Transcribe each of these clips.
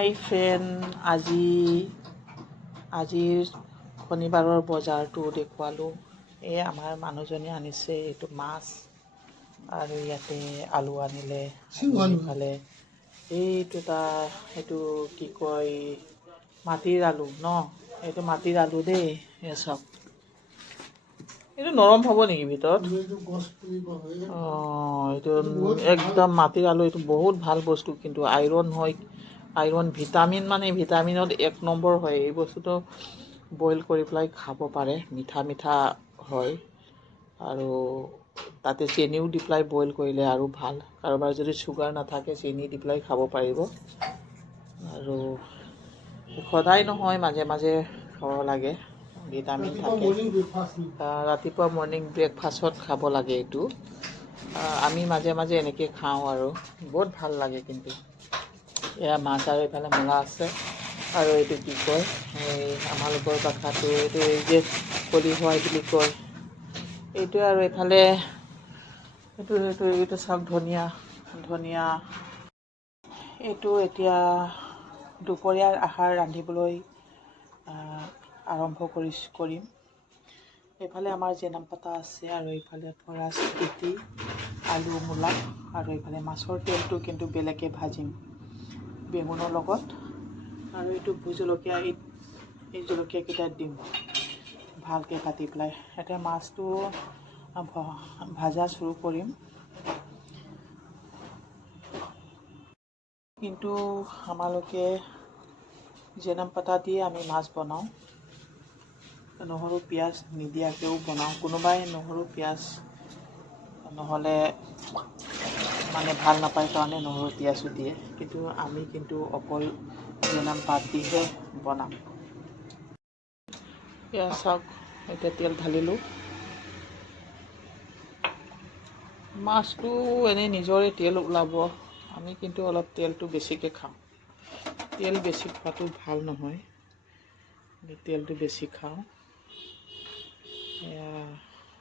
হাই friend, আজিৰ শনিবাৰৰ বজাৰটো দেখুৱালোঁ। এই আমাৰ মানুহজনে আনিছে এইটো মাছ আৰু ইয়াতে আলু আনিলে। ইফালে এইটো কি কয় মাটিৰ আলু এইটো মাটিৰ আলু দেই। এই চাওক, এইটো নৰম হ'ব নেকি ভিতৰত? এইটো একদম মাটিৰ আলু। এইটো বহুত ভাল বস্তু, কিন্তু আইৰণ হয়। আইৰণ ভিটামিনত 1 নম্বৰ হয়। এই বস্তুটো বইল কৰি পেলাই খাব পাৰে, মিঠা হয়। আৰু তাতে চেনিও দি পেলাই বইল কৰিলে আৰু ভাল। কাৰোবাৰ যদি চুগাৰ নাথাকে চেনি দি পেলাই খাব পাৰিব। আৰু সদায় নহয়, মাজে মাজে খাব লাগে, ভিটামিন থাকে। ৰাতিপুৱা মৰ্ণিং ব্ৰেকফাষ্টত খাব লাগে এইটো। আমি মাজে মাজে এনেকৈ খাওঁ আৰু বহুত ভাল লাগে। কিন্তু এয়া মাছ আৰু এইফালে মূলা আছে। আৰু এইটো কি কয়, এই আমালোকৰ ভাষাটো এই যে খলিহৈ বুলি কয় এইটো। আৰু এইফালে এইটো চাওক, ধনিয়া। এইটো এতিয়া দুপৰীয়াৰ আহাৰ ৰান্ধিবলৈ আৰম্ভ কৰিম। এইফালে আমাৰ জেনাম পাতা আছে, আৰু এইফালে ফৰাছ গুটি, আলু, মূলা, আৰু এইফালে মাছৰ তেলটো কিন্তু বেলেগকৈ ভাজিম বেঙুনৰ লগত। আৰু এইটো ভোট জলকীয়া, এই জলকীয়াকেইটা দিম ভালকৈ কাটি পেলাই। এতিয়া মাছটো ভাজা চুৰু কৰিম। কিন্তু আমালোকে জেনাম পাতা দিয়ে আমি মাছ বনাওঁ, নহৰু পিঁয়াজ নিদিয়াকৈও বনাওঁ। কোনোবাই নহৰু পিঁয়াজ নহ'লে ভাল নাপায় কাৰণে নহৰু পিঁয়াজো দিয়ে। কিন্তু আমি অকল জেনাম পাত দিহে বনাম। এয়া চাওক, এতিয়া তেল ঢালিলোঁ। মাছটো এনেই নিজৰে তেল ওলাব, আমি কিন্তু অলপ তেলটো বেছিকৈ খাওঁ। তেল বেছি খোৱাটো ভাল নহয়, তেলটো বেছি খাওঁ।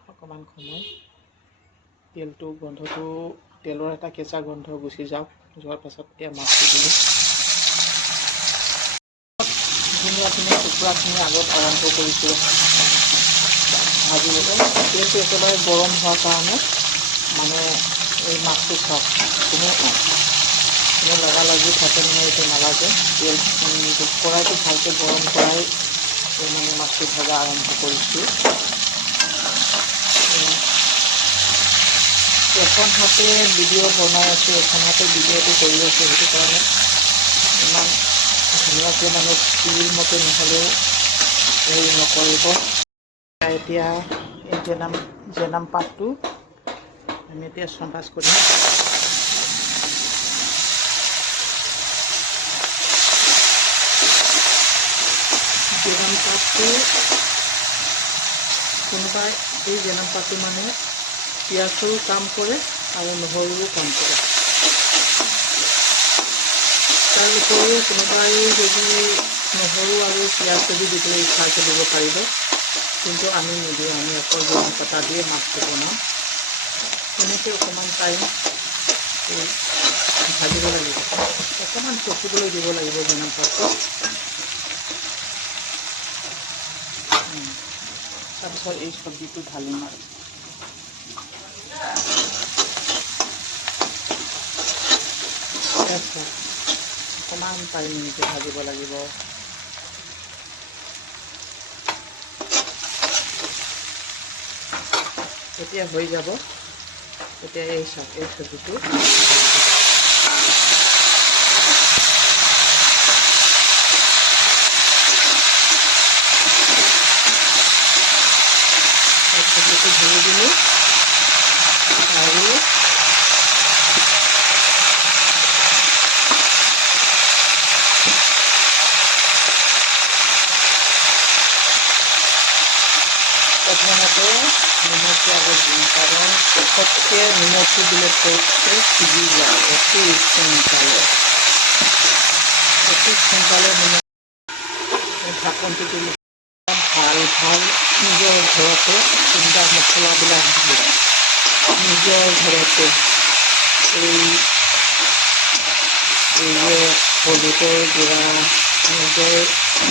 অকণমান সময় তেলৰ এটা কেঁচা গোন্ধ গুচি যোৱাৰ পাছত এতিয়া মাছটো দিলোঁ। কুকুৰাখিনি আগত আৰম্ভ কৰিছোঁ ভাজিবলৈ। তেলটো একেবাৰে গৰম হোৱাৰ কাৰণে এই মাছটো খাওক, কোনো লগালগি থাকে নহয়, এইটো নালাগে। তেল কড়াইটো ভালকৈ গৰম কৰাই মাছটো ভজা আৰম্ভ কৰিছোঁ। এখন হাতে ভিডিঅ' বনাই আছোঁ, এখন হাতে ভিডিঅ'টো কৰি আছোঁ। সেইটো কাৰণে ইমান ধুনীয়াকৈ টিভিৰ মতে নহ'লেও হেৰি নকৰিব। এতিয়া এই জেনাম পাতটো আমি এতিয়া চম্ভাজ কৰিম। জেনাম পাতটো কোনোবাই এই জেনাম পাতটো পিঁয়াজৰো কাম কৰে আৰু নহৰুৰো কাম কৰে। তাৰ উপৰিও কোনোবাই যদি নহৰু আৰু পিঁয়াজ যদি দিবলৈ ইচ্ছা আছে দিব পাৰিব, কিন্তু আমি নিদিওঁ। আমি অকল জেনাম পাতা দিয়ে মাছটো বনাওঁ। এনেকৈ অকণমান টাইম ভাজিব লাগিব, অকণমান পকিবলৈ দিব লাগিব জেনাম পাতটো। তাৰপিছত এই চব্জিটো ঢালিম আৰু অকণমান টাইম এনেকৈ ভাজিব লাগিব। এতিয়া হৈ যাব। এতিয়া এই চব্জিটো ঢালি দিলোঁ। আৰু প্ৰথমতে নিমখটো আগত দিম, কাৰণ পটককৈ নিমখটো দিলে পটককৈ সিজি যায় অতি সোনকালে নিমখ ঢাকনটো দিলে ভাল নিজৰ ঘৰতে খুন্দা মছলাবিলাক দিয়ে। নিজৰ ঘৰতে এই যে হলুদৰ গুড়া নিজৰ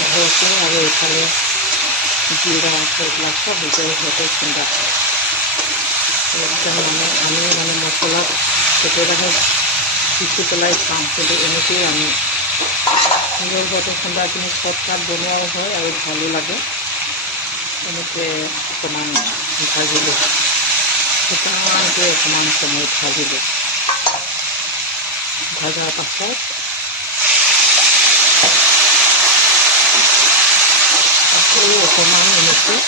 ঘৰতে আৰু এইফালে জিৰা এইবিলাক চব নিজৰ ঘৰতে খুন্দা একদম আমি মছলা কেতিয়াবাহে পিচি পেলাই খাওঁ, কিন্তু এনেকৈয়ে আমি নিজৰ ঘৰতে খুন্দাখিনি চটকাট বনোৱাও হয় আৰু ভালো লাগে। এনেকৈ অকণমান ভাজিলোঁ, শুকানকৈ অকণমান সময় ভাজিলোঁ। ভাজাৰ পাছত আকৌ অকণমান এনেকৈ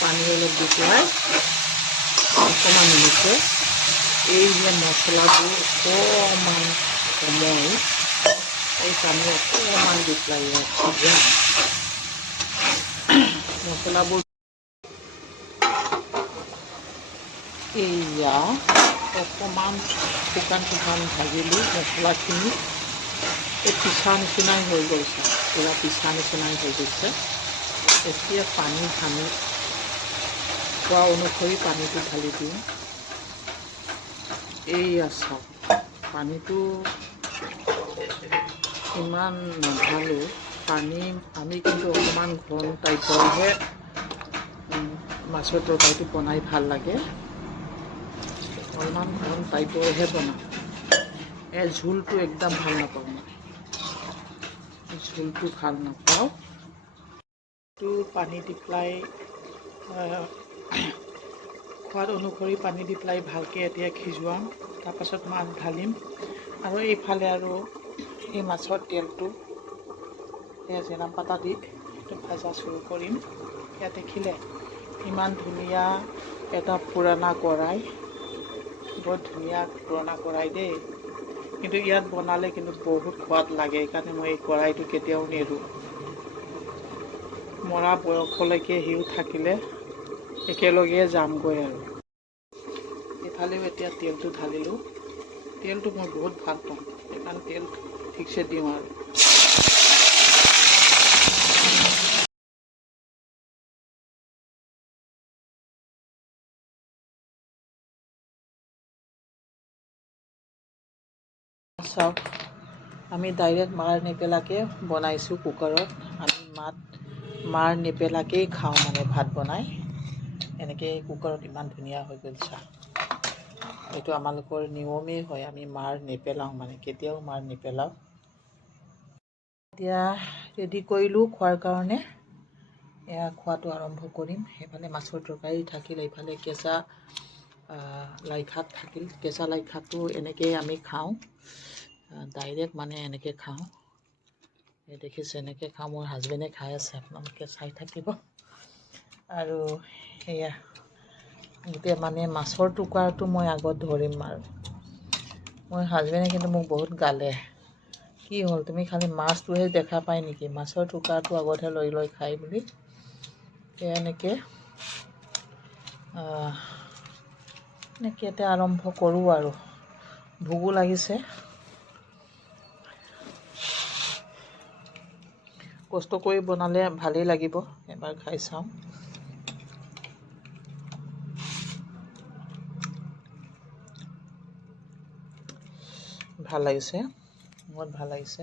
পানী অলপ দি পেলাই অকণমান এনেকৈ এই যে মছলাবোৰ অকণমান সময় এই পানী অকণমান দি পেলাই সিজাম। মছলাবোৰ এয়া অকণমান শুকান ভাজিলোঁ মছলাখিনি। এই পিঠা নিচিনাই হৈ গৈছে, পূৰা পিঠা নিচিনাই হৈ গৈছে। এতিয়া পানী ঢালি খোৱা অনুসৰি পানীটো ঢালি দিওঁ। এইয়া চাওক, পানীটো ইমান নাঢালোঁ। পানী আমি কিন্তু অকণমান ঘন টাইপৰহে মাছৰ তৰকাৰীটো বনাই ভাল লাগে। অলপমান ঘন টাইপৰহে বনাওঁ। ঝোলটো একদম ভাল নাপাওঁ মই, ঝোলটো ভাল নাপাওঁ। পানী দি পেলাই সোৱাদ অনুসৰি পানী দি পেলাই ভালকৈ এতিয়া সিজোৱাম। তাৰপাছত মাছ ঢালিম আৰু এইফালে আৰু এই মাছৰ তেলটো জিৰা পাতা দি ভাজা চুৰু কৰিম। ইয়াত দেখিলে ইমান ধুনীয়া এটা পুৰণা কড়াই, বৰ ধুনীয়া পুৰণা কড়াই দেই। কিন্তু ইয়াত বনালে কিন্তু বহুত সোৱাদ লাগে, সেইকাৰণে মই এই কড়াইটো কেতিয়াও নেৰোঁ। মৰা বয়সলৈকে সিও থাকিলে একেলগে যামগৈ আৰু। এইফালেও এতিয়া তেলটো ঢালিলোঁ। তেলটো মই বহুত ভাল পাওঁ, সেইকাৰণে তেল ঠিকছে দিওঁ আৰু। চাওক, আমি ডাইৰেক্ট মাৰ নেপেলাকৈ বনাইছোঁ কুকাৰত। আমি মাৰ নেপেলাকেই খাওঁ মানে ভাত বনাই। এনেকৈ কুকাৰত ইমান ধুনীয়া হৈ গ'ল চাহ। এইটো আমালোকৰ নিয়মেই হয়, আমি মাৰ নেপেলাওঁ মানে, কেতিয়াও মাৰ নেপেলাওঁ। এতিয়া ৰেডি কৰিলোঁ খোৱাৰ কাৰণে। এয়া খোৱাটো আৰম্ভ কৰিম। সেইফালে মাছৰ তৰকাৰী থাকিল, এইফালে কেঁচা লাই শাক থাকিল। কেঁচা লাই শাকটো এনেকৈ আমি খাওঁ, ডাইৰেক্ট মানে এনেকৈ খাওঁ। এই দেখিছে এনেকৈ খাওঁ, মোৰ হাজবেণ্ডে খাই আছে, আপোনালোকে চাই থাকিব। আৰু সেয়া গোটেই মানে মাছৰ টুকুৰাটো মই আগত ধৰিম আৰু। মোৰ হাজবেণ্ডে কিন্তু মোক বহুত গালে, কি হ'ল তুমি খালি মাছটোহে দেখা পাই নেকি, মাছৰ টুকুৰাটো আগতহে লৈ খাই বুলি। এনেকৈ এতিয়া আৰম্ভ কৰোঁ আৰু। ভোকো লাগিছে, কষ্ট কৰি বনালে ভালেই লাগিব। এবাৰ খাই চাওঁ। ভাল লাগিছে, বহুত ভাল লাগিছে।